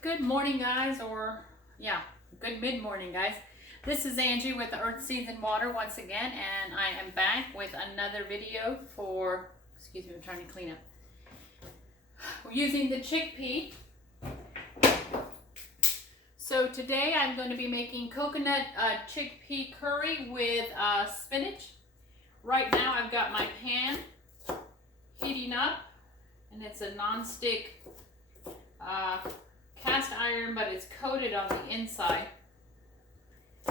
Good morning, guys, or yeah, good mid-morning, guys. This is Angie with the Earth Seeds and Water once again, and I am back with another video for, excuse me, I'm trying to clean up. We're using the chickpea. So today I'm going to be making coconut chickpea curry with spinach. Right now I've got my pan heating up, and it's a non-stick cast iron, but it's coated on the inside.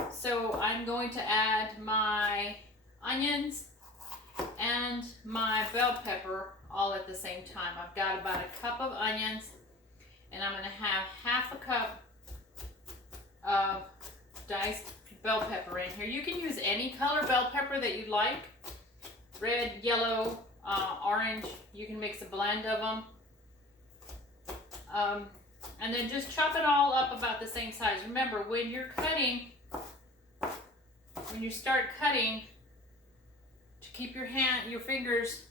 So I'm going to add my onions and my bell pepper all at the same time. I've got about a cup of onions, and I'm going to have half a cup of diced bell pepper in here. You can use any color bell pepper that you like. Red, yellow, orange. You can mix a blend of them. And then just chop it all up about the same size. Remember, when you're cutting, when you start cutting, to keep your fingers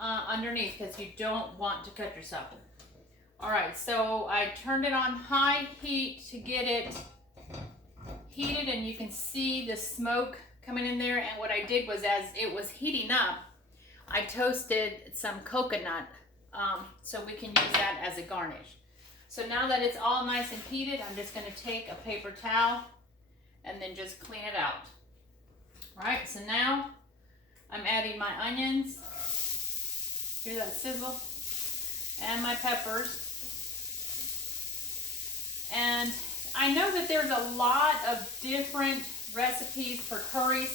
underneath, because you don't want to cut yourself. All right, so I turned it on high heat to get it heated, and you can see the smoke coming in there. And what I did was, as it was heating up, I toasted some coconut, so we can use that as a garnish. So now that it's all nice and heated, I'm just going to take a paper towel and then just clean it out. All right, so now I'm adding my onions. Hear that sizzle? And my peppers. And I know that there's a lot of different recipes for curries.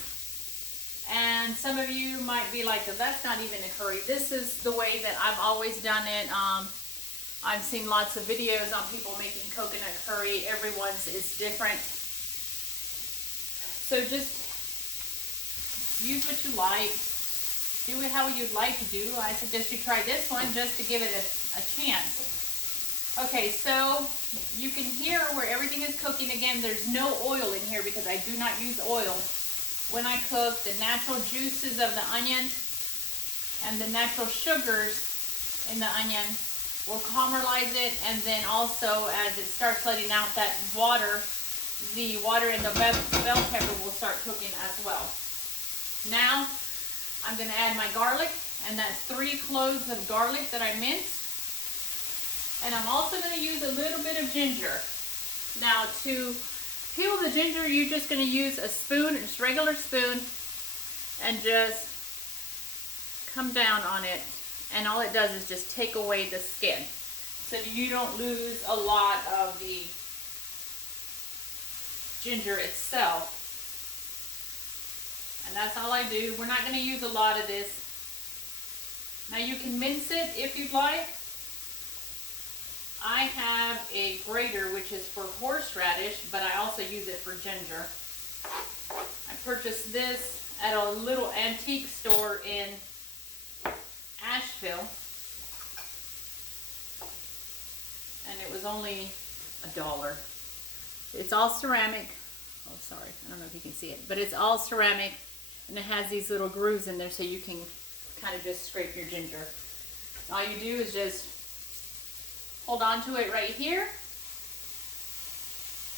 And some of you might be like, oh, that's not even a curry. This is the way that I've always done it. I've seen lots of videos on people making coconut curry. Everyone's is different. So just use what you like. Do it how you'd like to do. I suggest you try this one just to give it a chance. Okay, so you can hear where everything is cooking. Again, there's no oil in here because I do not use oil. When I cook, the natural juices of the onion and the natural sugars in the onion will caramelize it, and then also as it starts letting out that water, the water in the bell pepper will start cooking as well. Now I'm going to add my garlic, and that's 3 cloves of garlic that I minced. And I'm also going to use a little bit of ginger. Now to peel the ginger, you're just going to use a spoon, just regular spoon, and just come down on it. And all it does is just take away the skin, so you don't lose a lot of the ginger itself. And that's all I do. We're not going to use a lot of this. Now you can mince it if you'd like. I have a grater which is for horseradish, but I also use it for ginger. I purchased this at a little antique store in Asheville, and it was only $1. It's all ceramic. Oh, sorry, I don't know if you can see it, but it's all ceramic, and it has these little grooves in there so you can kind of just scrape your ginger. All you do is just hold on to it right here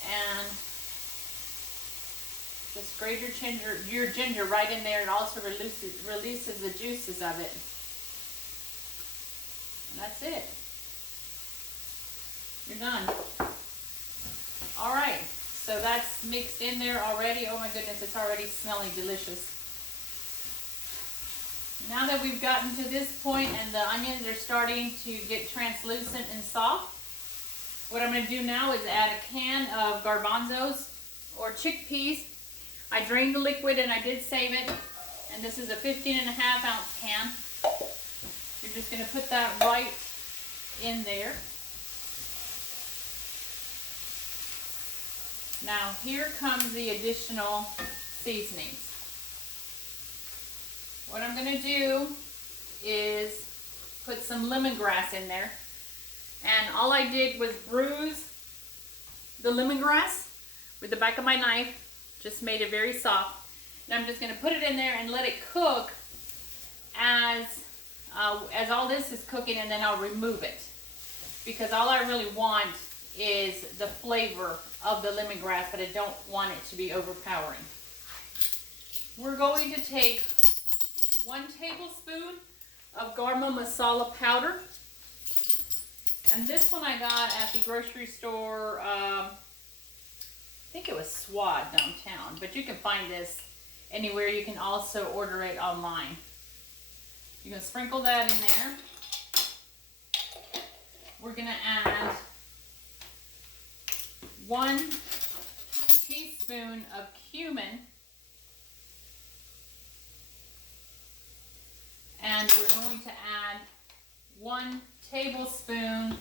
and just grate your ginger right in there. It also releases the juices of it. And that's it. You're done. All right, so that's mixed in there already. Oh my goodness, it's already smelling delicious. Now that we've gotten to this point and the onions are starting to get translucent and soft, what I'm going to do now is add a can of garbanzos or chickpeas. I drained the liquid and I did save it, and this is a 15.5-ounce can. You're just going to put that right in there. Now here comes the additional seasonings. What I'm going to do is put some lemongrass in there. And all I did was bruise the lemongrass with the back of my knife. Just made it very soft. And I'm just going to put it in there and let it cook as all this is cooking, and then I'll remove it. Because all I really want is the flavor of the lemongrass, but I don't want it to be overpowering. We're going to take 1 tablespoon of Garam Masala powder. And this one I got at the grocery store, I think it was Swad downtown, but you can find this anywhere. You can also order it online. You can sprinkle that in there. We're gonna add 1 teaspoon of cumin. And we're going to add 1 tablespoon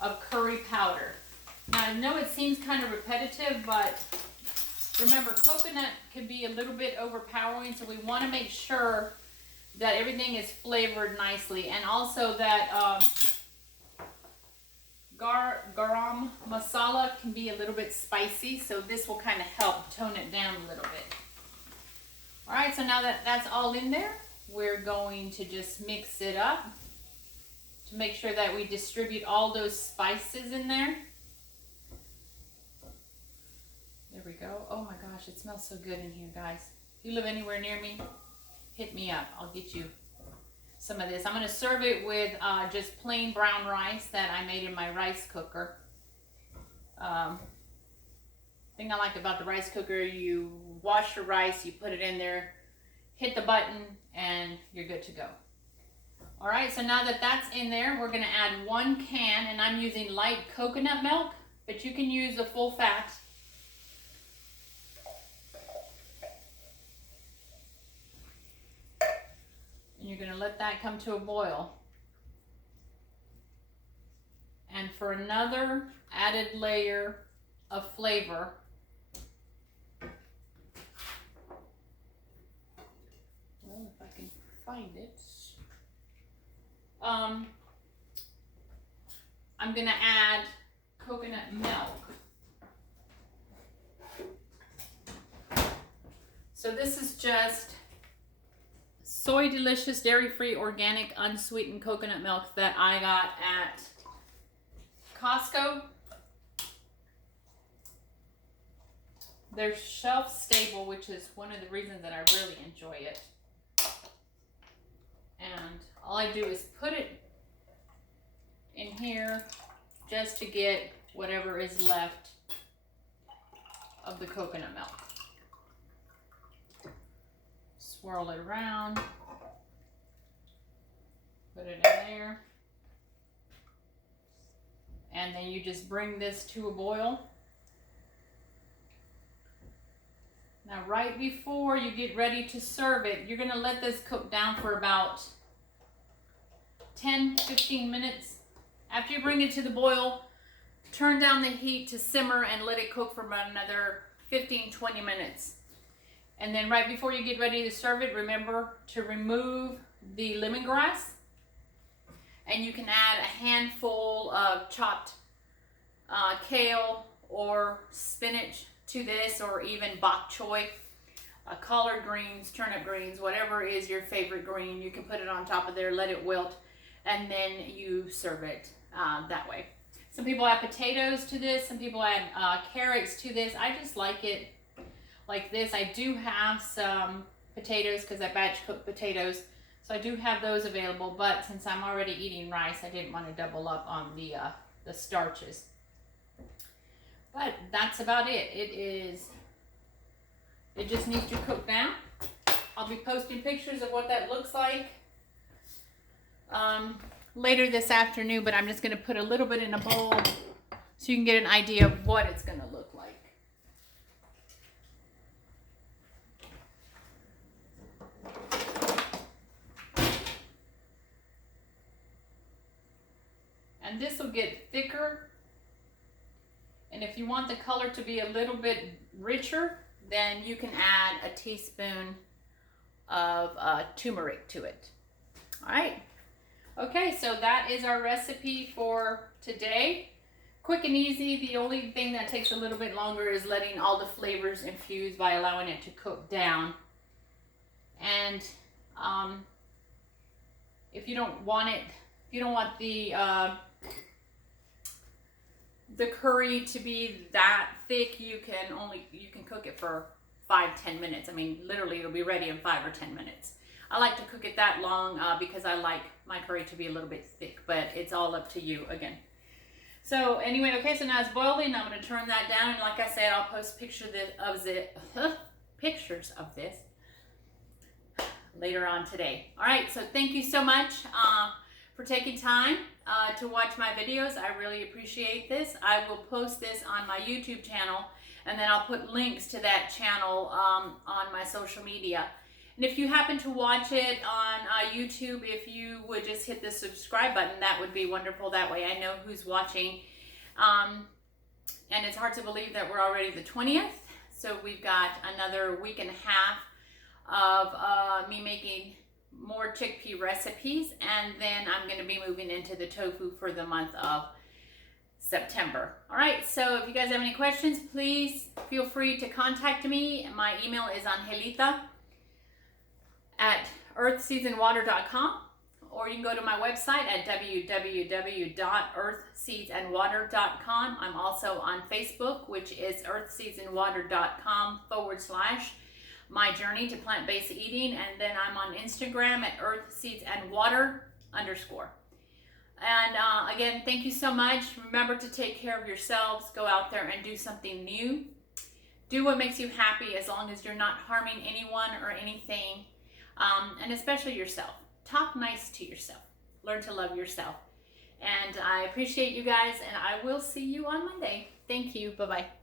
of curry powder. Now I know it seems kind of repetitive, but remember coconut can be a little bit overpowering, so we want to make sure that everything is flavored nicely, and also that garam masala can be a little bit spicy, so this will kind of help tone it down a little bit. All right, so now that that's all in there, we're going to just mix it up to make sure that we distribute all those spices in there. There we go. Oh my gosh, it smells so good in here, guys. If you live anywhere near me, hit me up. I'll get you some of this. I'm going to serve it with just plain brown rice that I made in my rice cooker. Thing I like about the rice cooker, you wash your rice, you put it in there, hit the button, and you're good to go. All right, so now that that's in there, we're going to add 1 can, and I'm using light coconut milk, but you can use the full fat. And you're going to let that come to a boil. And for another added layer of flavor, well, if I can find it, I'm going to add coconut milk. So this is just soy delicious, dairy-free, organic, unsweetened coconut milk that I got at Costco. They're shelf stable, which is one of the reasons that I really enjoy it. And all I do is put it in here just to get whatever is left of the coconut milk. Swirl it around, put it in there, and then you just bring this to a boil. Now right before you get ready to serve it, you're going to let this cook down for about 10-15 minutes. After you bring it to the boil, turn down the heat to simmer and let it cook for about another 15-20 minutes. And then right before you get ready to serve it, remember to remove the lemongrass. And you can add a handful of chopped kale or spinach to this, or even bok choy, collard greens, turnip greens, whatever is your favorite green. You can put it on top of there, let it wilt, and then you serve it that way. Some people add potatoes to this. Some people add carrots to this. I just like it like this. I do have some potatoes because I batch cook potatoes, so I do have those available, but since I'm already eating rice, I didn't want to double up on the starches. But that's about it. It just needs to cook down. I'll be posting pictures of what that looks like later this afternoon, but I'm just going to put a little bit in a bowl so you can get an idea of what it's going to look like. And this will get thicker. And if you want the color to be a little bit richer, then you can add a teaspoon of turmeric to it. All right. Okay, so that is our recipe for today. Quick and easy. The only thing that takes a little bit longer is letting all the flavors infuse by allowing it to cook down. And if you don't want it, if you don't want the the curry to be that thick, you can cook it for 5-10 minutes. I mean, literally it'll be ready in 5 or 10 minutes. I like to cook it that long because I like my curry to be a little bit thick, but it's all up to you again. So anyway, okay, so now it's boiling. I'm going to turn that down, and like I said, I'll post pictures of this later on today. All right, so thank you so much for taking time to watch my videos. I really appreciate this. I will post this on my YouTube channel, and then I'll put links to that channel on my social media. And if you happen to watch it on YouTube, if you would just hit the subscribe button, that would be wonderful. That way I know who's watching. And it's hard to believe that we're already the 20th. So we've got another week and a half of me making more chickpea recipes. And then I'm going to be moving into the tofu for the month of September. All right, so if you guys have any questions, please feel free to contact me. My email is angelita@earthseedsandwater.com, or you can go to my website at www.earthseedsandwater.com. I'm also on Facebook, which is earthseedsandwater.com/my journey to plant-based eating, and then I'm on Instagram at earthseedsandwater_. And again, thank you so much. Remember to take care of yourselves. Go out there and do something new. Do what makes you happy, as long as you're not harming anyone or anything. And especially yourself. Talk nice to yourself. Learn to love yourself. And I appreciate you guys, and I will see you on Monday. Thank you. Bye-bye.